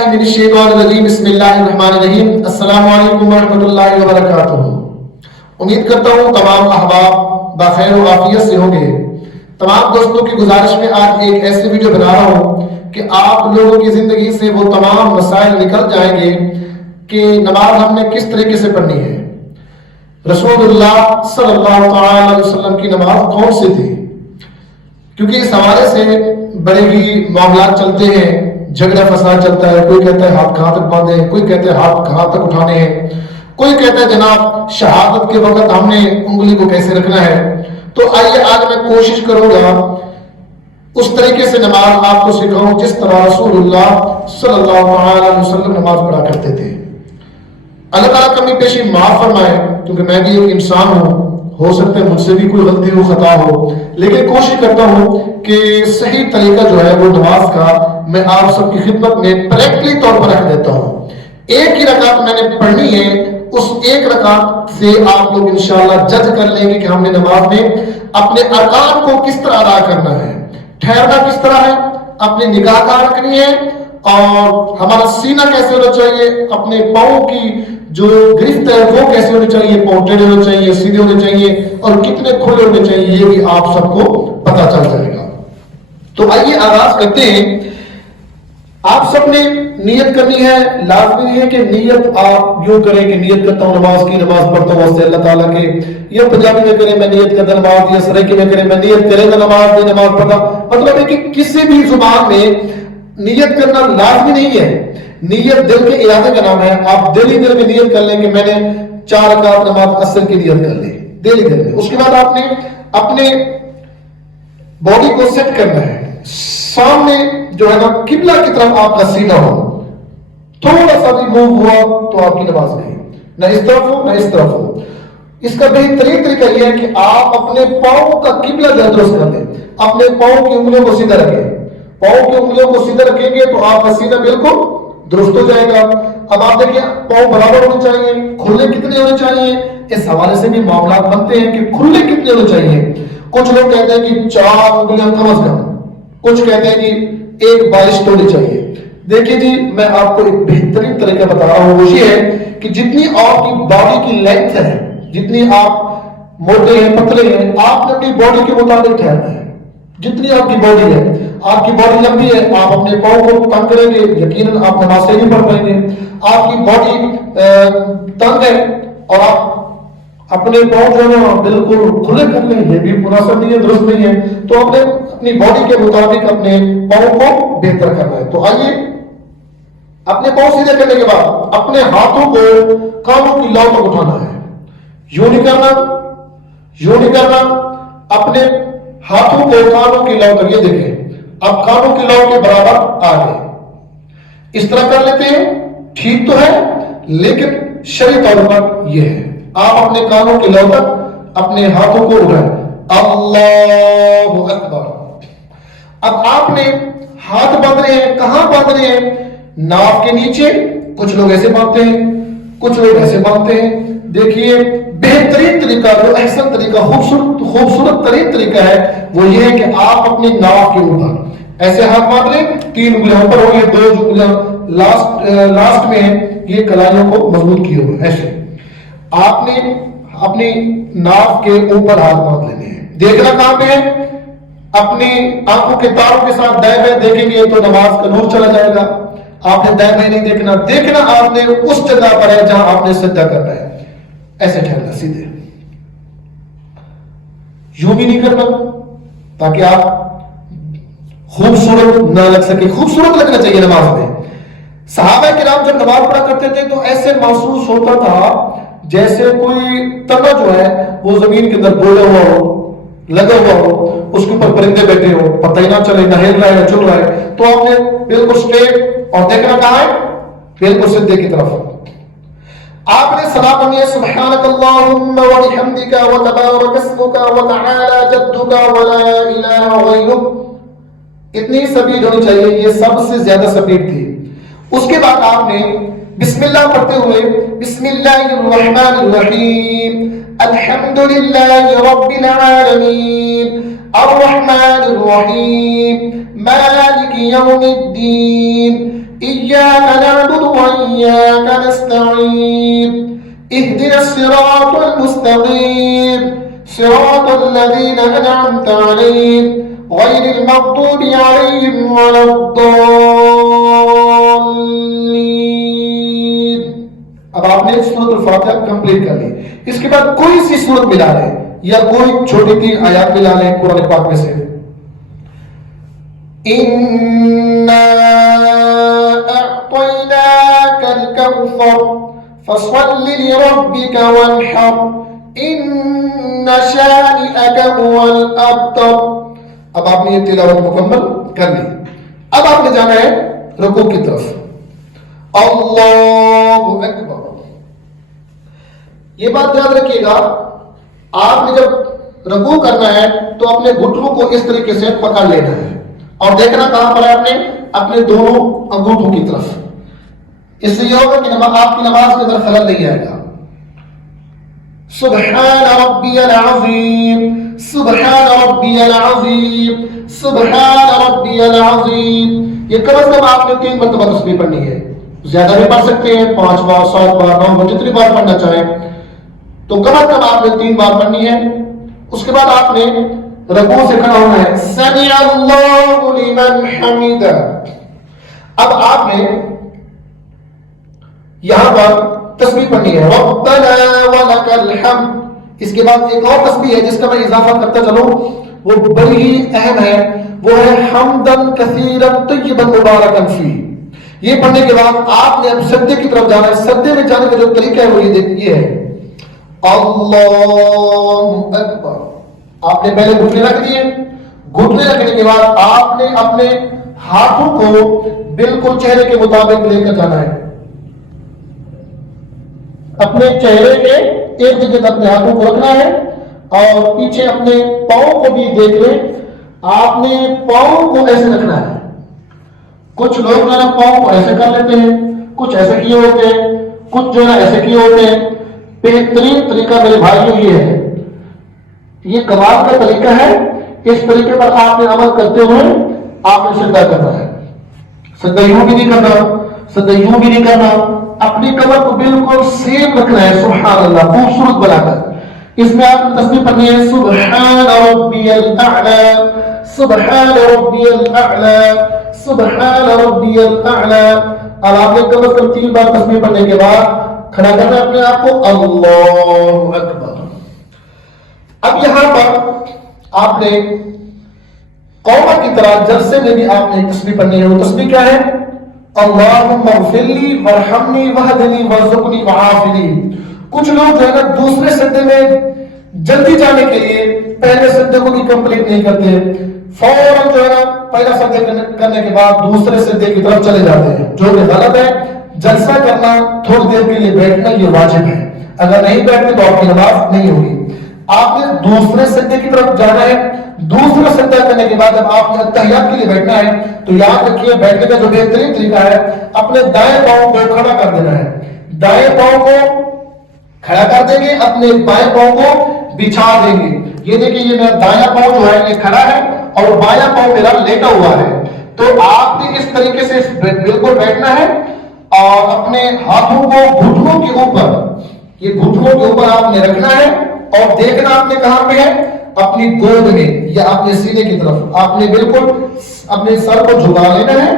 من الشیطان الرجیم بسم اللہ الرحمن الرحیم السلام علیکم ورحمۃ اللہ وبرکاتہ۔ امید کرتا ہوں تمام احباب بخیر و عافیت سے ہوں گے۔ تمام دوستوں کی گزارش میں آج ایک ایسی ویڈیو بنا رہا ہوں کہ آپ لوگوں کی زندگی سے وہ تمام مسائل نکل جائیں گے کہ نماز ہم نے کس طریقے سے پڑھنی ہے۔ رسول اللہ صلی اللہ علیہ وسلم کی نماز کون سی تھی؟ کیونکہ اس حوالے سے بڑے ہی معاملات چلتے ہیں، جھگڑا فساد چلتا ہے۔ کوئی کہتا ہے ہاتھ کہاں تک باندھے ہیں، کوئی کہتا ہے ہاتھ کہاں تک اٹھانے ہیں، کوئی کہتا ہے جناب شہادت کے وقت ہم نے انگلی کو کیسے رکھنا ہے۔ تو آئیے آج میں کوشش کروں گا اس طریقے سے نماز آپ کو سکھاؤں جس طرح رسول اللہ صلی اللہ علیہ وسلم نماز پڑھا کرتے تھے۔ اللہ تعالیٰ کمی پیشی معاف فرمائے، کیونکہ میں بھی ایک انسان ہوں، ہو سکتا ہے مجھ سے بھی کوئی غلطی ہو، خطا ہو، لیکن کوشش کرتا ہوں کہ صحیح طریقہ جو ہے وہ نماز کا میں آپ سب کی خدمت میں پریکٹیکلی طور پر رکھ دیتا ہوں۔ ایک ہی رکعت میں نے پڑھنی ہے، اس ایک رکعت سے آپ لوگ انشاءاللہ جج کر لیں گے کہ ہم نے نماز میں اپنے ارکان کو کس طرح ادا کرنا ہے، ٹھہرنا کس طرح ہے، اپنی نگاہ کہاں رکھنی ہے، اور ہمارا سینہ کیسے ہونا چاہیے، اپنے پاؤں کی جو گرفت ہے وہ کیسے ہونی چاہیے، پاؤں ٹیڑھے ہونے چاہیے، سیدھے ہونے چاہیے، اور کتنے کھلے ہونے چاہیے، یہ بھی آپ سب کو پتہ چل جائے گا۔ تو آئیے آغاز کرتے ہیں۔ آپ سب نے نیت کرنی ہے، لازمی ہے کہ نیت آپ یوں کریں کہ نیت کرتا ہوں نماز کی، نماز پڑھتا ہوں واسطے اللہ تعالیٰ کے، یا پنجابی میں کریں میں نیت کرتا نماز، یا سرائکی میں کریں میں نیت کرے گا نماز دی، نماز پڑھتا۔ مطلب ہے کہ کسی بھی زبان میں نیت کرنا لازمی نہیں ہے۔ نیت دل کے ارادے کا نام ہے۔ آپ دل ہی دل میں نیت کر لیں کہ میں نے 4 رکعت نماز عصر کی نیت کر لی دل ہی دل میں۔ اس کے بعد آپ نے اپنے باڈی کو سیٹ کرنا ہے، سامنے جو ہے نا قبلہ کی طرف آپ کا سینہ ہو، تھوڑا سا بھی موو ہوا تو آپ کی نماز گئی، نہ اس طرف ہو نہ اس طرف ہو۔ اس کا بہترین طریقہ یہ ہے کہ آپ اپنے پاؤں کا قبلہ جو ہے درست کر دیں، اپنے پاؤں کی انگلیوں کو سیدھا رکھیں۔ پاؤں کی انگلیوں کو سیدھا رکھیں گے تو آپ کا سینہ بالکل درست ہو جائے گا۔ اب آپ دیکھیں پاؤں برابر ہونے چاہیے، کھلے کتنے ہونے چاہیے، اس حوالے سے بھی معاملات بنتے ہیں کہ کھلے کتنے ہونے چاہیے۔ کچھ لوگ کہتے ہیں کہ 4 انگلیاں کم از کم، کچھ کہتے ہیں کہ 1 بالشت ہونی چاہیے۔ دیکھیے جی میں آپ کو ایک بہترین طریقہ بتا رہا ہوں، وہ یہ ہے کہ جتنی آپ کی باڈی کی لینتھ ہے، جتنی آپ موٹے ہیں پتلے ہیں، آپ نے اپنی باڈی کے مطابق ٹھہرنا ہے۔ جتنی آپ کی باڈی ہے، آپ کی باڈی لمبی ہے، آپ اپنے پاؤں کو تنگ کریں گے یقیناً آپ نماز سے نہیں پڑھ پائیں گے۔ آپ کی باڈی تنگ ہے اور آپ اپنے پاؤں جو ہے بالکل کھلے کر لیں، یہ بھی مناسب نہیں ہے، درست نہیں ہے۔ تو آپ نے اپنی باڈی کے مطابق اپنے پاؤں کو بہتر کرنا ہے۔ تو آئیے اپنے پاؤں سیدھے کرنے کے بعد اپنے ہاتھوں کو کانوں کی لو تک اٹھانا ہے، یوں نہیں کرنا، یوں نہیں کرنا، اپنے ہاتھوں کو کانوں کی لو تک، یہ دیکھیں اب کانوں کی لو کے برابر آ گئے۔ اس طرح کر لیتے ہیں، ٹھیک تو ہے لیکن شرعی طور پر یہ ہے، آپ اپنے کانوں کی لو تک اپنے ہاتھوں کو اٹھائیں، اللہ اکبر۔ اب آپ نے ہاتھ باندھ رہے ہیں، کہاں باندھ رہے ہیں؟ ناف کے نیچے۔ کچھ لوگ ایسے باندھتے ہیں، کچھ لوگ ایسے باندھتے ہیں۔ دیکھیے بہترین طریقہ، جو احسن طریقہ، خوبصورت ترین طریقہ ہے وہ یہ ہے کہ آپ اپنی ناف کے اوپر ایسے ہاتھ باندھ لیں، 3 انگلیاں اوپر ہو، یہ 2 انگلیاں لاسٹ میں ہیں، یہ کلائیوں کو مضبوط کیے ہوئے ایسے۔ آپ نے اپنی ناف کے اوپر ہاتھ باندھ لینے ہیں۔ دیکھنا کہاں پہ ہے؟ اپنی آنکھوں کے تاروں کے ساتھ دائیں بائیں دیکھیں گے تو نماز کا نور چلا جائے گا۔ آپ نے دائیں بائیں نہیں دیکھنا، دیکھنا آپ نے اس جگہ پر ہے جہاں آپ نے سجدہ کرنا ہے، ایسے ٹھہرنا سیدھے، یوں بھی نہیں کرنا تاکہ آپ خوبصورت نہ لگ سکے۔ خوبصورت لگنا چاہیے نماز میں۔ صحابہ کرام جب نماز پڑھا کرتے تھے تو ایسے محسوس ہوتا تھا جیسے کوئی تنا جو ہے وہ زمین کے اندر بولا ہوا ہو، لگا ہوا ہو، اس کے اوپر پرندے بیٹھے ہو، پتہ ہی نہ چلے نہ ہل رہا ہے نہ چل رہا ہے۔ تو آپ نے بالکل اسٹریٹ اور دیکھنا کہاں ہے؟ بالکل سجدے کی طرف۔ آپ نے سلام پڑھنی ہے، سبحانک اللہم وبحمدک وتبارک اسمک وتعالی جدک ولا الہ غیرک۔ اتنی سپیڈ ہونی چاہیے، یہ سب سے زیادہ سپیڈ تھی۔ اس کے بعد آپ نے بسم اللہ پڑھتے ہوئے بسم اللہ الرحمن الرحیم الحمدللہ رب العالمین الرحمن الرحیم مالک یوم الدین إياك نعبد وإياك نستعين اهدنا الصراط المستقيم صراط الذين أنعمت عليهم غير المغضوب عليهم ولا الضالين. اب آپ نے سورۃ الفاتحہ کمپلیٹ کر لی. اس کے بعد کوئی سی سورت ملا لیں یا کوئی چھوٹی 3 آیات ملا لیں قرآن پاک میں سے. إِنَّا أَعْطَيْنَاكَ الْكَوْثَرَ فَصَلِّ لِرَبِّكَ وَانْحَرْ إِنَّ شَانِئَكَ هُوَ الْأَبْتَرُ. اب آپ نے یہ تلاوت مکمل کر لی. اب آپ نے جانا ہے رکوع کی طرف. اللہ اکبر. یہ بات یاد رکھیے گا, آپ نے جب رکوع کرنا ہے تو اپنے گھٹنوں کو اس طریقے سے پکڑ لینا ہے اور دیکھنا کہاں پر ہے, اپنے دونوں انگوٹھوں کی طرف. اس سے یہ ہوگا کہ آپ کی نماز کے اندر خلل نہیں آئے گا. سبحان ربی العظیم سبحان ربی العظیم سبحان ربی العظیم. یہ کم از کم آپ نے 3 مرتبہ تسبیح پڑھنی ہے. زیادہ بھی پڑھ سکتے ہیں, 5 بار 7 بار 9 بار جتنی بار پڑھنا چاہیں, تو کم از کم آپ نے 3 بار پڑھنی ہے. اس کے بعد آپ نے رکوع سے کھڑا ہونا ہے. سمع اللہ لمن حمدہ. اب آپ نے یہاں پر تسبیح پڑھنی ہے ربنا ولک الحمد. اس کے بعد ایک اور تسبیح ہے جس کا میں اضافہ کرتا چلوں, وہ بڑی ہی اہم ہے, وہ ہے حمدن کثیرا طیبا مبارکا فیہ. یہ پڑھنے کے بعد آپ نے اب سجدے کی طرف جانا ہے. سجدے میں جانے کا جو طریقہ ہے وہ یہ ہے اللہ اکبر. آپ نے پہلے گھٹنے رکھ دیے. گھٹنے رکھنے کے بعد آپ نے اپنے ہاتھوں کو بالکل چہرے کے مطابق لے کر جانا ہے. اپنے چہرے کے ایک جگہ اپنے ہاتھوں کو رکھنا ہے اور پیچھے اپنے پاؤں کو بھی دیکھ لیں. آپ نے پاؤں کو ایسے رکھنا ہے. کچھ لوگ جو ہے نا پاؤں کو ایسے کر لیتے ہیں, کچھ ایسے کیے ہوتے ہیں, کچھ جو ہے نا ایسے کیے ہوتے ہیں. بہترین طریقہ میرے بھائیوں یہ ہے, یہ کمال کا طریقہ ہے. اس طریقے پر آپ نے عمل کرتے ہوئے آپ نے سجدہ کرنا ہے. سجدہ یوں بھی نہیں کرنا, سجدہ یوں بھی نہیں کرنا. اپنی کمر کو بالکل سیم رکھنا ہے. سبحان اللہ خوبصورت بنا کر. اس میں آپ نے تسبیح پڑھنی ہے سبحان ربی الاعلی سبحان ربی الاعلی سبحان ربی الاعلی. اب آپ نے کم از کم 3 بار تسبیح پڑھنے کے بعد کھڑا کرنا ہے اپنے آپ کو اللہ اکبر. اب یہاں پر آپ نے قوما کی طرح جلسے میں بھی آپ نے تسبیح پڑھنی ہے. وہ تسبیح کیا ہے؟ اللہم اغفر لی وارحمنی وہدنی وارزقنی وعافنی. کچھ لوگ جو ہے نا دوسرے سجدے میں جلدی جانے کے لیے پہلے سجدے کو بھی کمپلیٹ نہیں کرتے, فوراً جو ہے نا پہلا سجدہ کرنے کے بعد دوسرے سجدے کی طرف چلے جاتے ہیں, جو کہ غلط ہے. جلسہ کرنا, تھوڑی دیر کے لیے بیٹھنا یہ واجب ہے. اگر نہیں بیٹھتے تو آپ کی نماز نہیں ہوگی. آپ نے دوسرے سجدے کی طرف جانا ہے. دوسرا سجدہ کرنے کے بعد جب آپ نے تحیات کے لیے بیٹھنا ہے تو یاد رکھیے بیٹھنے کا جو بہترین طریقہ ہے اپنے دائیں پاؤں کو کھڑا کر دینا ہے. دائیں پاؤں کو کھڑا کر دیں گے, اپنے بائیں پاؤں کو بچھا دیں گے. یہ دیکھیں یہ میرا دایاں پاؤں جو ہے یہ کھڑا ہے اور بایاں پاؤں میرا لیٹا ہوا ہے. تو آپ نے اس طریقے سے بالکل بیٹھنا ہے اور اپنے ہاتھوں کو گھٹنوں کے اوپر, یہ گھٹنوں کے اوپر آپ نے رکھنا ہے اور دیکھنا آپ نے کہاں پہ ہے, اپنی گود میں یا اپنے سینے کی طرف. آپ نے بالکل اپنے سر کو جھکا لینا ہے,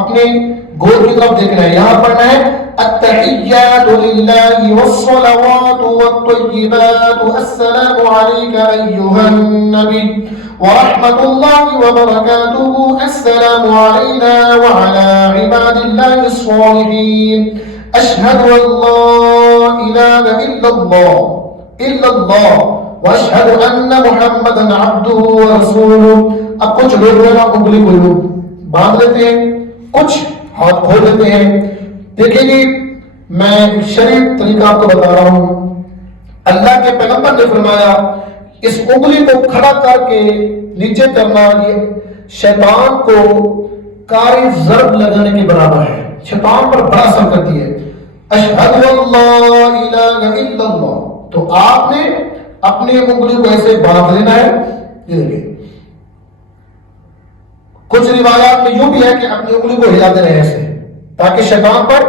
اپنے گود کی طرف دیکھنا ہے. یہاں پڑھنا ہے التحیات للہ والصلوات والطیبات السلام علیک ایھا النبی ورحمۃ اللہ وبرکاتہ السلام علینا وعلی عباد اللہ الصالحین اشہد ان لا الہ الا اللہ واشہد ان محمدا عبدہ ورسولہ. اب کچھ لوگ انگلی کو باندھ لیتے ہیں, کچھ ہاتھ کھول لیتے ہیں. دیکھیں گے میں شریف طریقہ آپ کو بتا رہا ہوں. اللہ کے پیغمبر نے فرمایا اس انگلی کو کھڑا کر کے نیچے کرنا یہ شیطان کو کاری ضرب لگانے کے برابر ہے. شیطان پر بڑا اثر کرتی ہے. اشہد ان لا الہ الا اللہ. تو آپ نے اپنی انگلی کو ایسے باندھ لینا ہے. یہ دیکھیں کچھ روایات میں یوں بھی ہے کہ اپنی انگلی کو ہلا دینا ہے ایسے. تاکہ شیطان پر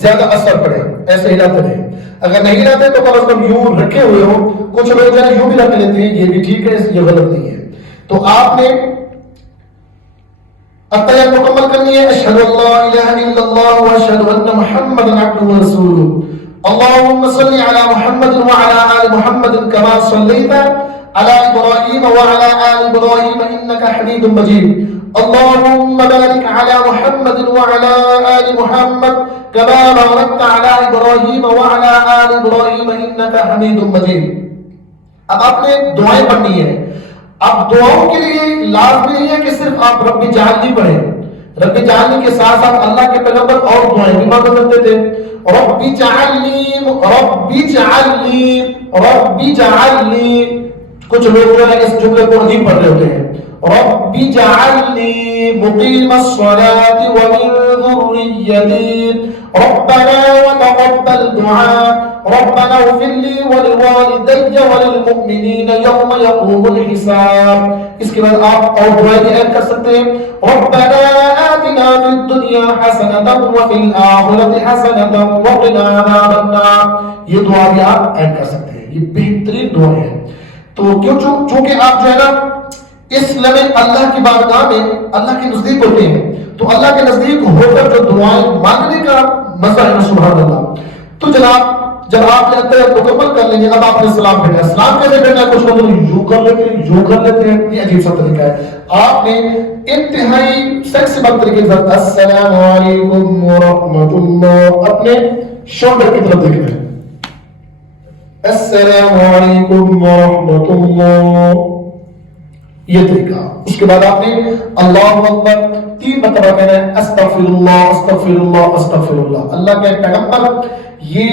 زیادہ اثر پڑے، ایسے ہلاتے رہے۔ اگر نہیں ہلاتے تو کم از کم یوں رکھے ہوئے ہو، کچھ لوگ جو ہے یوں بھی رکھ لیتے ہیں، یہ بھی ٹھیک ہے، یہ غلط نہیں ہے۔ تو آپ نے التحیات مکمل کرنی ہے، اشہد ان لا الہ الا اللہ واشہد ان محمدا عبدہ ورسولہ، اللہم صل علی محمد وعلی آل محمد کما صلیت علی ابراہیم وعلی آل ابراہیم انک حمید مجید، اللہم بارک علی محمد وعلی آل محمد کما بارکت علی ابراہیم وعلی آل ابراہیم انک حمید مجید۔ اب آپ نے دعائیں پڑھنی ہے۔ اب دعاؤں کے لیے لازمی نہیں ہے کہ صرف آپ رب جعلنی پڑھیں، رب جعلنی کے ساتھ ساتھ اللہ کے پیغمبر اور دعائیں بھی مانگا کرتے تھے، رب جعلنی رب جعلنی رب جعلنی۔ کچھ لوگ جو ہے اس جملے کو نہیں پڑھ رہے ہوتے ہیں، رب جعلنی مقیم الصلاة ومن ذریتی ربنا وتقبل دعاء ربنا اغفر لي ولوالدي وللمؤمنين يوم يقوم الحساب۔ اس کے بعد آپ اور دعائیں بھی ایڈ کر سکتے ہیں، ربنا آتنا في الدنيا حسنة وفي الآخرة حسنة وقنا عذاب النار۔ یہ دعا بھی آپ ایڈ کر سکتے ہیں، یہ بہترین دعا ہے۔ تو چونکہ آپ جو ہے نا اس لمحے اللہ کی بارگاہ میں اللہ کے نزدیک ہوتے ہیں، تو اللہ کے نزدیک ہو کر جو دعائیں مانگنے کا مزہ ہے نا، سبحان اللہ۔ تو جناب جب آپ نے التحیات مکمل کر لیں گے، اب آپ نے سلام پھیرنا ہے۔ سلام کیسے پھیرنا ہے؟ کچھ لوگ یوں کر لیتے ہیں، یوں کر لیتے ہیں، یہ عجیب سا طریقہ ہے۔ آپ نے انتہائی سیکسیبل طریقے سے السلام علیکم ورحمۃ اللہ اپنے شولڈر کی طرف دیکھنا ہے، السلام علیکم ورحمۃ اللہ، یہ طریقہ۔ اس کے بعد آپ نے اللہ اکبر 3 مرتبہ کہنا ہے، استغفر اللہ استغفر اللہ استغفر اللہ۔ اللہ کے پیغمبر یہ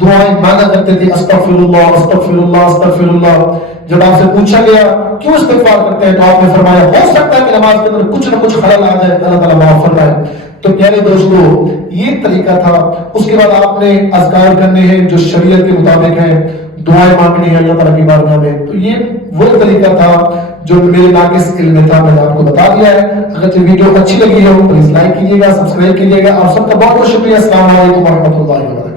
دعائیں مانگا کرتے تھے، استغفر اللہ استغفر اللہ استغفر اللہ۔ جب آپ سے پوچھا گیا کیوں استغفار کرتے ہیں تو آپ نے فرمایا ہو سکتا ہے کہ نماز کے اندر کچھ نہ کچھ خلل آ جائے، اللہ تعالیٰ معاف فرمائے۔ تو پیارے دوستو یہ طریقہ تھا۔ اس کے بعد آپ نے اذکار کرنے ہیں جو شریعت کے مطابق ہیں، دعائیں مانگنی ہے اللہ تعالیٰ کی بارگاہ میں۔ تو یہ وہ طریقہ تھا جو میرے ناقص علم میں تھا، میں نے آپ کو بتا دیا ہے۔ اگر یہ ویڈیو اچھی لگی ہو پلیز لائک کیجیے گا، سبسکرائب کیجیے گا۔ آپ سب کا بہت بہت شکریہ۔ السلام علیکم ورحمۃ اللہ وبرکاتہ۔